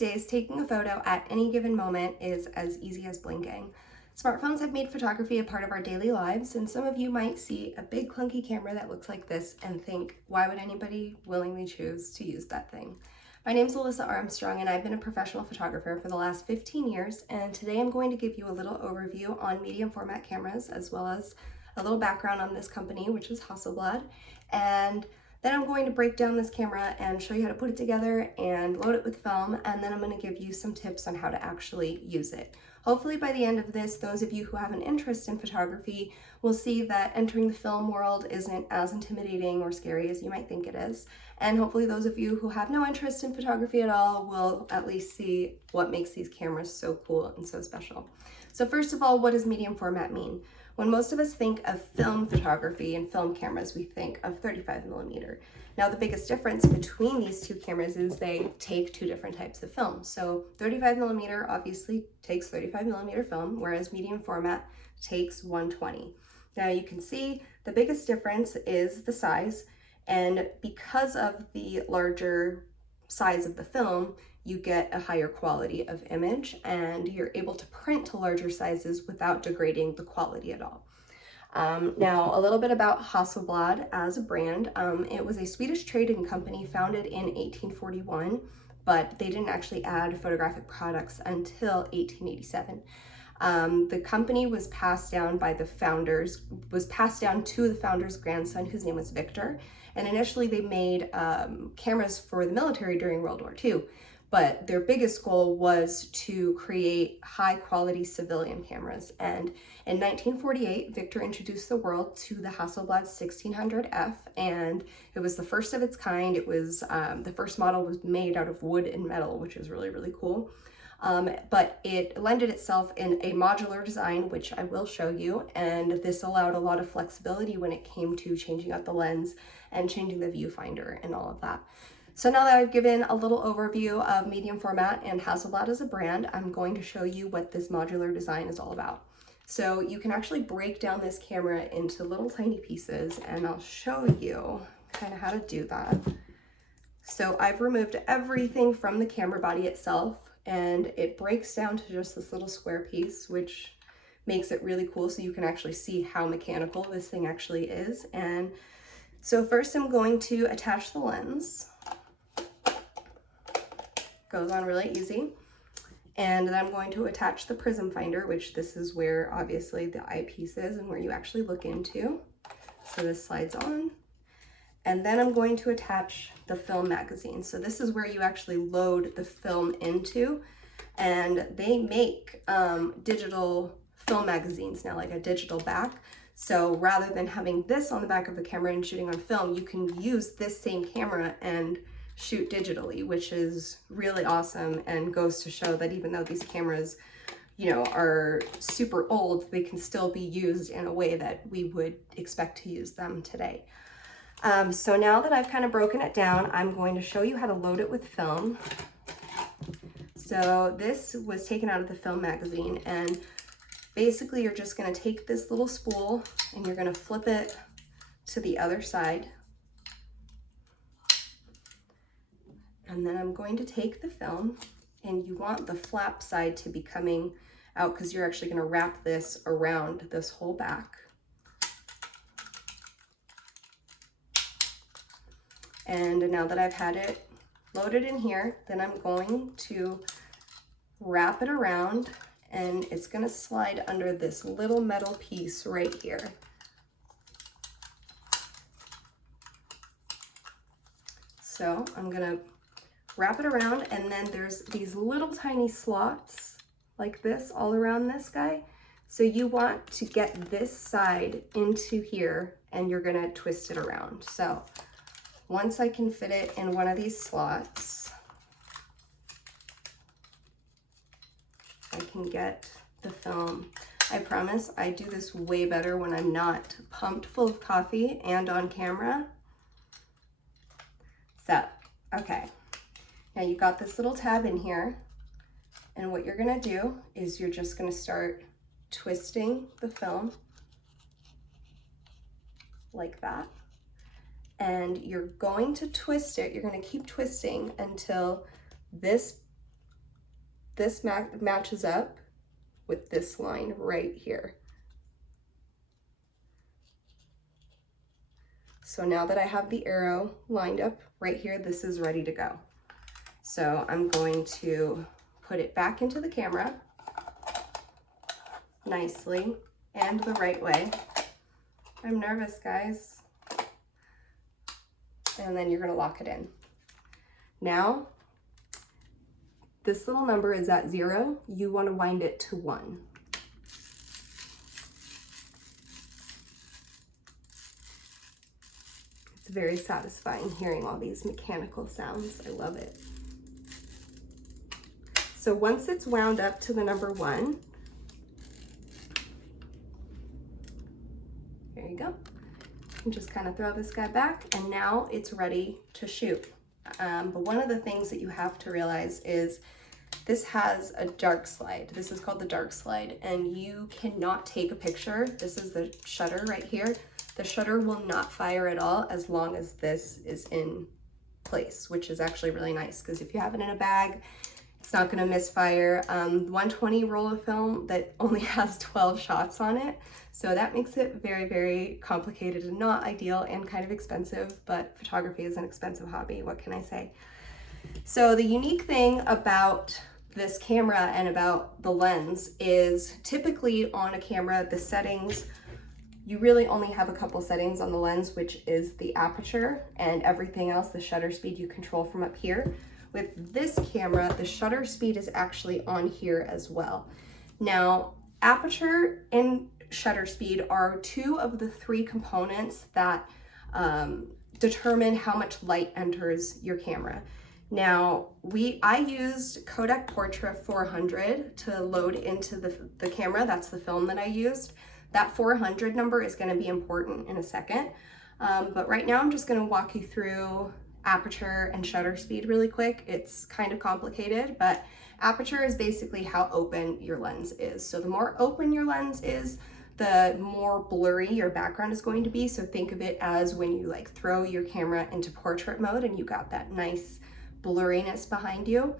days, taking a photo at any given moment is as easy as blinking. Smartphones have made photography a part of our daily lives, and some of you might see a big clunky camera that looks like this and think, why would anybody willingly choose to use that thing? My name is Alyssa Armstrong, and I've been a professional photographer for the last 15 years, and today I'm going to give you a little overview on medium format cameras, as well as a little background on this company, which is Hasselblad, and then I'm going to break down this camera and show you how to put it together and load it with film, and then I'm going to give you some tips on how to actually use it. Hopefully by the end of this, those of you who have an interest in photography will see that entering the film world isn't as intimidating or scary as you might think it is. And hopefully those of you who have no interest in photography at all will at least see what makes these cameras so cool and so special. So first of all, what does medium format mean? When most of us think of film photography and film cameras, we think of 35mm. Now the biggest difference between these two cameras is they take two different types of film. So 35mm obviously takes 35mm film, whereas medium format takes 120. Now you can see the biggest difference is the size, and because of the larger size of the film, you get a higher quality of image and you're able to print to larger sizes without degrading the quality at all. Now, a little bit about Hasselblad as a brand. It was a Swedish trading company founded in 1841, but they didn't actually add photographic products until 1887. The company was passed down to the founder's grandson, whose name was Victor. And initially they made cameras for the military during World War II. But their biggest goal was to create high quality civilian cameras. And in 1948, Victor introduced the world to the Hasselblad 1600F, and it was the first of its kind. It was, the first model was made out of wood and metal, which is really, really cool. But it lended itself in a modular design, which I will show you, and this allowed a lot of flexibility when it came to changing out the lens and changing the viewfinder and all of that. So now that I've given a little overview of medium format and Hasselblad as a brand, I'm going to show you what this modular design is all about. So you can actually break down this camera into little tiny pieces, and I'll show you kind of how to do that. So I've removed everything from the camera body itself, and it breaks down to just this little square piece, which makes it really cool so you can actually see how mechanical this thing actually is. And so first I'm going to attach the lens. Goes on really easy. And then I'm going to attach the prism finder, which this is where obviously the eyepiece is and where you actually look into. So this slides on. And then I'm going to attach the film magazine. So this is where you actually load the film into, and they make digital film magazines now, like a digital back. So rather than having this on the back of the camera and shooting on film, you can use this same camera and shoot digitally, which is really awesome and goes to show that even though these cameras, you know, are super old, they can still be used in a way that we would expect to use them today. So now that I've kind of broken it down, I'm going to show you how to load it with film. So this was taken out of the film magazine, and basically you're just going to take this little spool and you're going to flip it to the other side. And then I'm going to take the film, and you want the flap side to be coming out because you're actually going to wrap this around this whole back. And now that I've had it loaded in here, then I'm going to wrap it around, and it's going to slide under this little metal piece right here. So I'm going to wrap it around, and then there's these little tiny slots like this all around this guy. So you want to get this side into here, and you're going to twist it around. So once I can fit it in one of these slots, I can get the film. I promise I do this way better when I'm not pumped full of coffee and on camera. So, okay. Now you've got this little tab in here, and what you're gonna do is you're just gonna start twisting the film like that. And you're going to twist it, you're gonna keep twisting until this this matches up with this line right here. So now that I have the arrow lined up right here, this is ready to go. So I'm going to put it back into the camera nicely and the right way. I'm nervous, guys. And then you're gonna lock it in. Now, this little number is at 0. You wanna wind it to 1. It's very satisfying hearing all these mechanical sounds. I love it. So once it's wound up to the number 1, there you go. And just kind of throw this guy back, and now it's ready to shoot. But one of the things that you have to realize is this has a dark slide. This is called the dark slide, and you cannot take a picture. This is the shutter right here. The shutter will not fire at all as long as this is in place, which is actually really nice, because if you have it in a bag, it's not gonna misfire. 120 roll of film that only has 12 shots on it. So that makes it very, very complicated and not ideal and kind of expensive, but photography is an expensive hobby, what can I say? So the unique thing about this camera and about the lens is typically on a camera, the settings, you really only have a couple settings on the lens, which is the aperture, and everything else, the shutter speed, you control from up here. With this camera, the shutter speed is actually on here as well. Now, aperture and shutter speed are 2 of the 3 components that determine how much light enters your camera. Now, I used Kodak Portra 400 to load into the camera. That's the film that I used. That 400 number is going to be important in a second. But right now I'm just going to walk you through aperture and shutter speed really quick. It's kind of complicated, but aperture is basically how open your lens is. So the more open your lens is, the more blurry your background is going to be. So think of it as when you like throw your camera into portrait mode and you got that nice blurriness behind you.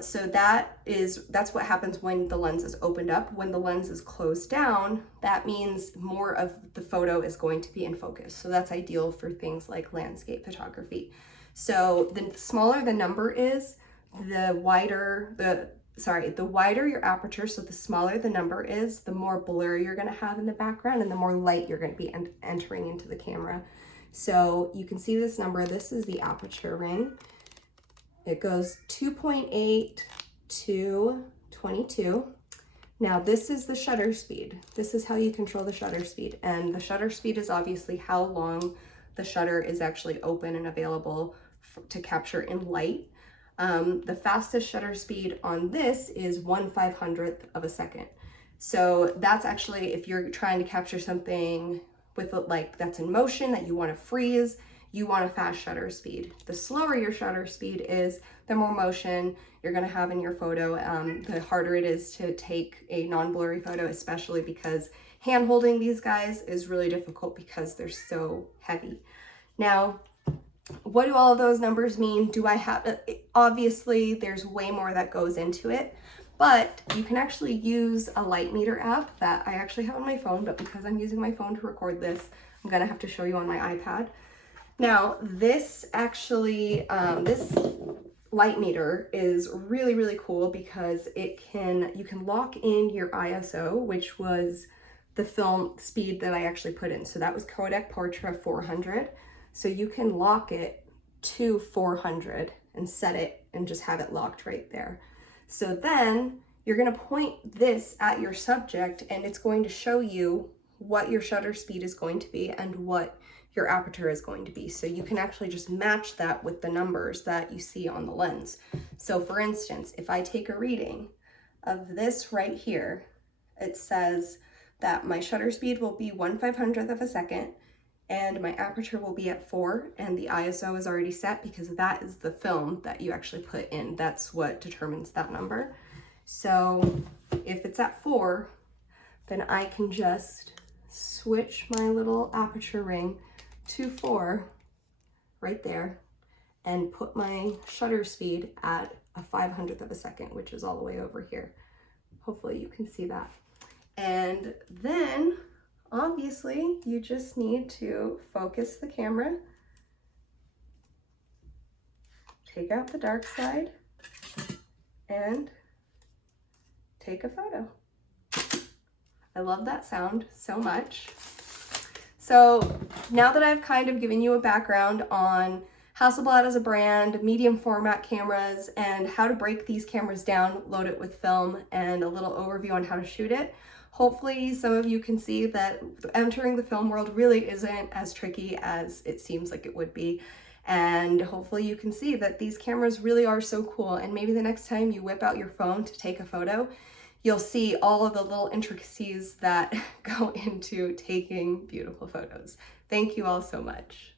So that's what happens when the lens is opened up. When the lens is closed down, that means more of the photo is going to be in focus. So that's ideal for things like landscape photography. So the smaller the number is, the wider your aperture, so the smaller the number is, the more blur you're going to have in the background and the more light you're going to be entering into the camera. So you can see this number. This is the aperture ring. It goes 2.8 to 22. Now this is the shutter speed. This is how you control the shutter speed. And the shutter speed is obviously how long the shutter is actually open and available to capture in light. The fastest shutter speed on this is 1/500th of a second. So that's actually, if you're trying to capture something with like that's in motion that you want to freeze, you want a fast shutter speed. The slower your shutter speed is, the more motion you're going to have in your photo, the harder it is to take a non-blurry photo, especially because hand holding these guys is really difficult because they're so heavy. Now, what do all of those numbers mean? Obviously there's way more that goes into it, but you can actually use a light meter app that I actually have on my phone, but because I'm using my phone to record this, I'm going to have to show you on my iPad. Now, this actually, this light meter is really, really cool because you can lock in your ISO, which was the film speed that I actually put in. So that was Kodak Portra 400. So you can lock it to 400 and set it and just have it locked right there. So then you're going to point this at your subject and it's going to show you what your shutter speed is going to be and what your aperture is going to be. So you can actually just match that with the numbers that you see on the lens. So for instance, if I take a reading of this right here, it says that my shutter speed will be 1/500th of a second and my aperture will be at 4, and the ISO is already set because that is the film that you actually put in. That's what determines that number. So if it's at 4, then I can just switch my little aperture ring to 4 right there and put my shutter speed at a 500th of a second, which is all the way over here. Hopefully you can see that. And then obviously you just need to focus the camera, take out the dark side, and take a photo. I love that sound so much. So now that I've kind of given you a background on Hasselblad as a brand, medium format cameras, and how to break these cameras down, load it with film, and a little overview on how to shoot it, hopefully some of you can see that entering the film world really isn't as tricky as it seems like it would be. And hopefully you can see that these cameras really are so cool. And maybe the next time you whip out your phone to take a photo, you'll see all of the little intricacies that go into taking beautiful photos. Thank you all so much.